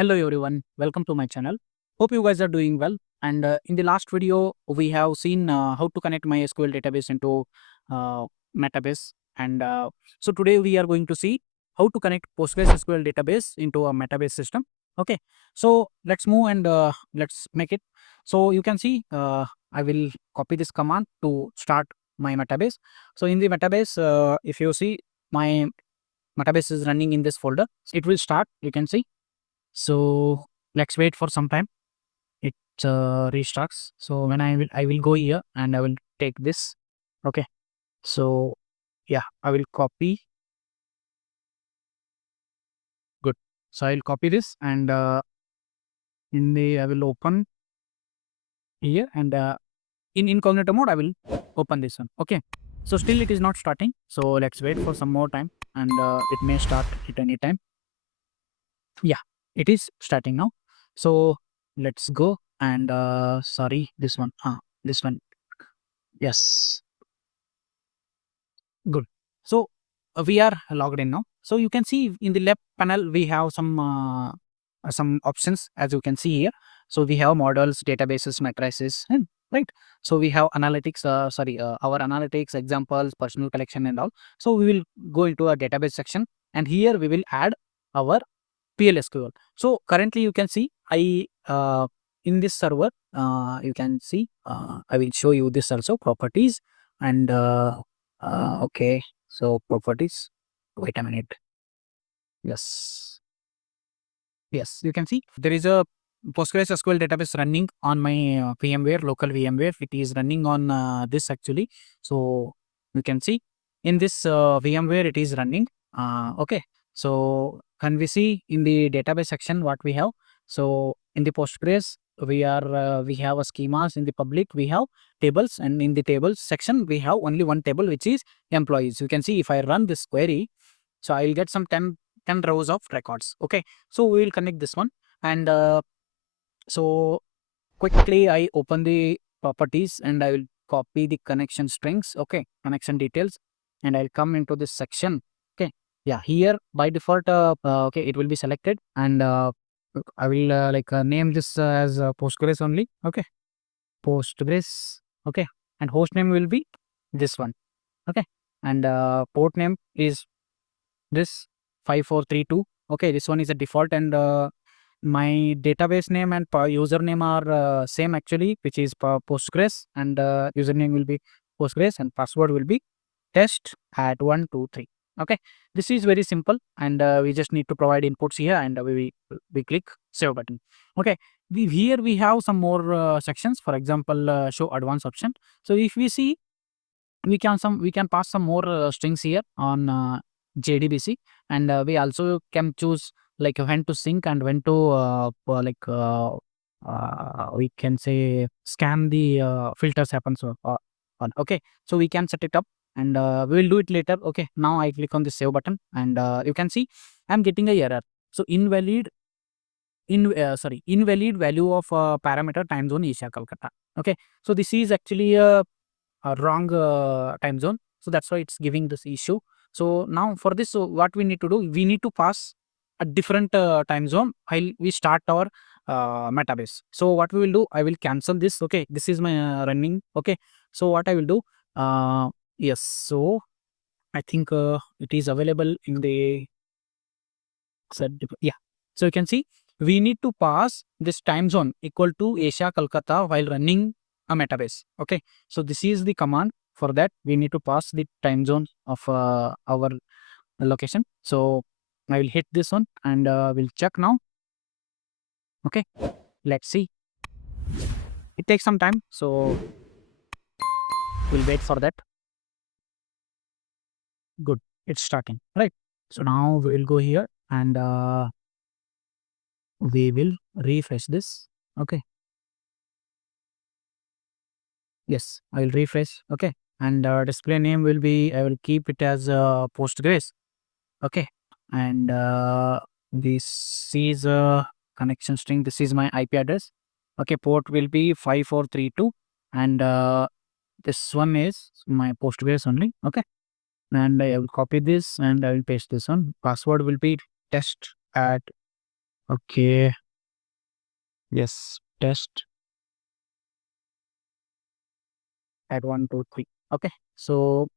Hello everyone, welcome to my channel. Hope you guys are doing well. And in the last video, we have seen how to connect my SQL database into metabase. And so today we are going to see how to connect PostgreSQL database into a metabase system. Okay, so let's move and let's make it. So you can see I will copy this command to start my metabase. So in the metabase, if you see my metabase is running in this folder, it will start. You can see, so let's wait for some time. It restarts. So when I will go here and I will take this. Okay. So yeah, I will copy. Good. So I'll copy this and I will open here and in incognito mode I will open this one. Okay. So still it is not starting. So let's wait for some more time and it may start at any time. Yeah, it is starting now. So let's go and sorry, this one. This one. Yes. Good. So we are logged in now. So you can see in the left panel we have some options, as you can see here. So we have models, databases, matrices, right. So we have analytics. Our analytics examples, personal collection, and all. So we will go into a database section, and here we will add our PLSQL. So currently you can see in this server, you can see I will show you this also, properties and okay. So properties, wait a minute. Yes, yes, you can see there is a PostgreSQL database running on my VMware, local VMware. It is running on this actually. So you can see in this VMware it is running. Okay. So can we see in the database section what we have? So in the Postgres, we have a schemas. In the public we have tables, and in the tables section we have only one table, which is employees. You can see if I run this query, so I'll get some 10 rows of records. Okay. So we will connect this one and so quickly I open the properties and I will copy the connection strings. Okay, connection details, and I'll come into this section. Okay, yeah, here by default okay, it will be selected, and I will name this as Postgres only. Okay, Postgres. Okay, and host name will be this one. Okay, and port name is this 5432. Okay, this one is a default, and my database name and username are same actually, which is Postgres, and username will be Postgres, and password will be test at 123. Okay, this is very simple, and we just need to provide inputs here, and we click save button. Okay, here we have some more sections. For example, show advanced option. So if we see, we can pass some more strings here on JDBC, and we also can choose like when to sync and when to we can say scan the filters happens on. Okay, so we can set it up, and we will do it later. Okay, now I click on the save button, and you can see I'm getting a error. So invalid value of parameter time zone Asia Kolkata. Okay, so this is actually a wrong time zone, so that's why it's giving this issue. So now for this, so what we need to do, we need to pass a different time zone while we start our metabase. So what we will do, I will cancel this. Okay, this is my running. Okay, so what I will do, yes, so I think it is available in the yeah. So you can see we need to pass this time zone equal to Asia Kolkata while running a metabase. Okay, so this is the command. For that we need to pass the time zone of our location. So I will hit this one, and we'll check now. Okay, let's see. It takes some time, so we'll wait for that. Good, it's starting, right? So now we'll go here, and we will refresh this. Okay, yes, I will refresh. Okay, and display name will be, I will keep it as Postgres. Okay, and this is a connection string. This is my IP address. Okay, port will be 5432, and this one is my Postgres only. Okay, and I will copy this and I will paste this one. Password will be test at Okay. Yes. Test. Add 1, 2, 3. Okay. So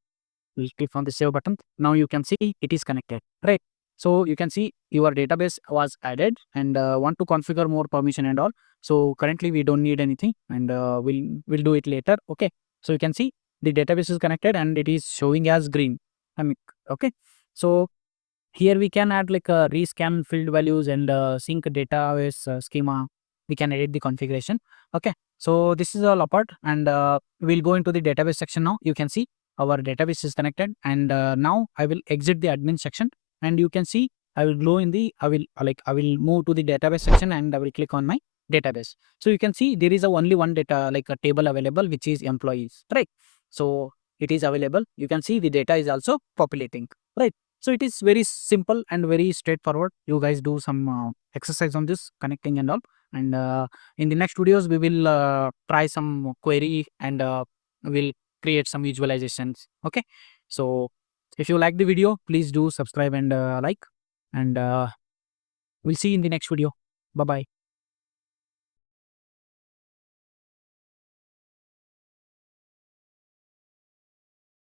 we'll click on the save button. Now you can see it is connected, right? So you can see your database was added and want to configure more permission and all. So currently we don't need anything and we'll do it later. Okay. So you can see the database is connected and it is showing as green. I mean, okay. So here we can add like a rescan field values and sync database schema. We can edit the configuration. Okay. So this is all apart and we'll go into the database section now. You can see our database is connected and now I will exit the admin section and you can see I will go in the, I will move to the database section and I will click on my database. So you can see there is only one data, like a table available, which is employees, right? So it is available. You can see the data is also populating, right? So it is very simple and very straightforward. You guys do some exercise on this connecting and all. And in the next videos, we will try some query and we'll create some visualizations. Okay. So if you like the video, please do subscribe and like. And we'll see you in the next video. Bye bye.